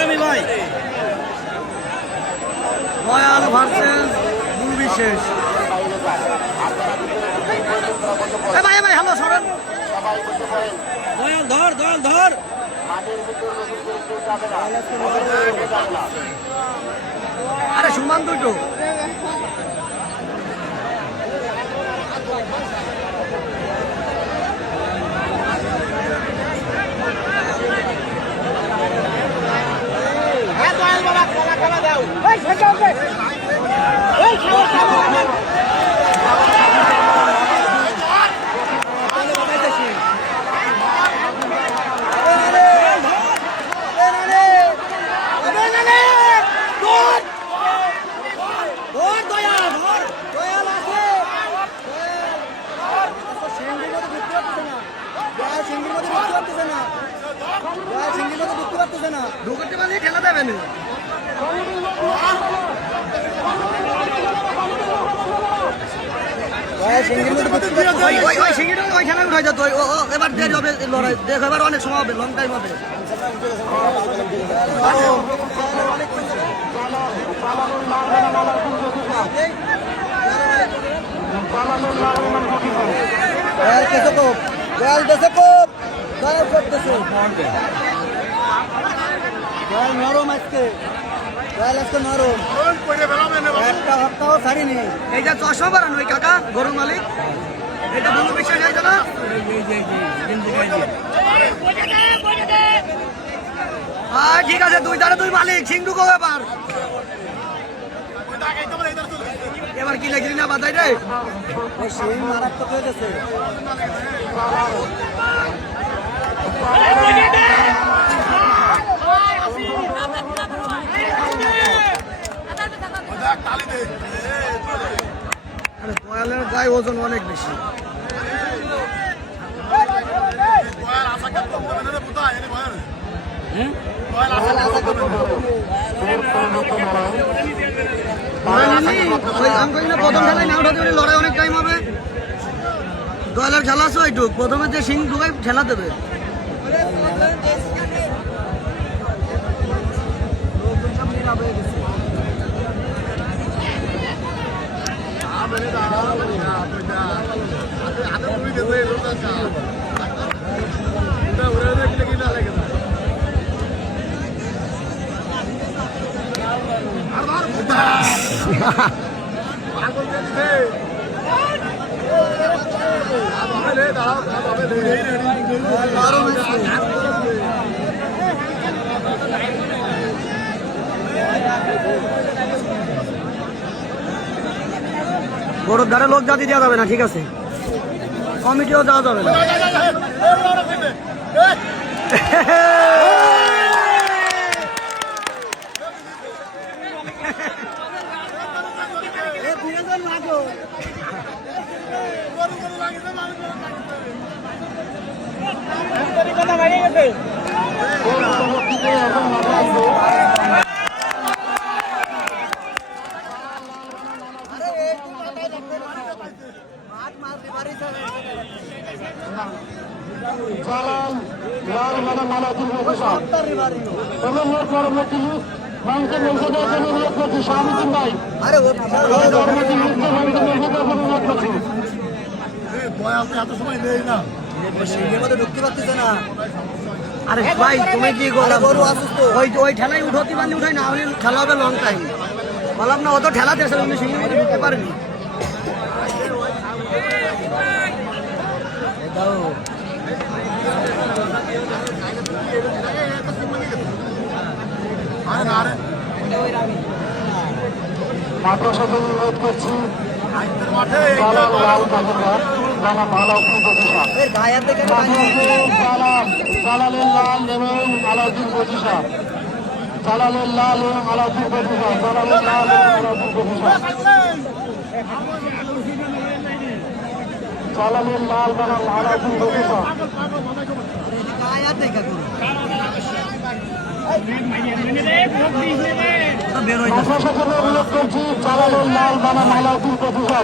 আমি ভাই royal versus বিশেষ ভাই ভাই হ্যালো সরেন দয়াল ধর দয়াল ধর আরে সুমান দুটো ঢুকতে পারলে খেলা দেবে না ওইখানে উঠে যেত এবার দেরি হবে লড়াই দেখ এবার অনেক সময় হবে লং টাইম হবে নরম আজকে নরম একটা সপ্তাহ ছাড়িনি এই যে চশমা বাড়ানো ওই কাকা গরুর মালিক এটা বলু বিশ্বাস হয়েছে না ঠিক আছে দুই ধারে দুই মালিক সিংডু কো ব্যাপার এবার কি লাগলি না বাদাই রে সিং মারাত্মক হয়ে গেছে দয়ালের গায়ে ওজন অনেক বেশি প্রথম খেলায় না উঠাতে লড়াই অনেক টাইম হবে দয়ালের খেলা আছে ওইটুক প্রথমে যে সিং ঢুকাই খেলা দেবে গরুর ধারে লোক জাতি দেওয়া যাবে না ঠিক আছে কমিটিও যাওয়া যাবে না আরে ভাই তুমি কি ওই ঠেলাই উঠতে পারলে উঠাই না হলে খেলা হবে লং টাইম বললাম না অত ঠেলা দিয়েছে তুমি সিংহের মধ্যে ঢুকতে পারেনি মাত্র সাথে অনুরোধ করছি জালালের লাল এবং আলাউদ্দিন পঁচিশা জালালের লাল এবং আলাউদ্দিন পঁচিশা জালালের লাল এবং আলাউদ্দিন পঁচিশা জালালের লাল বানাম আলাউদ্দিন পঁচিশা অনুরোধ করছি জালালের লাল বানাম আলাউদ্দিন পঁচিশা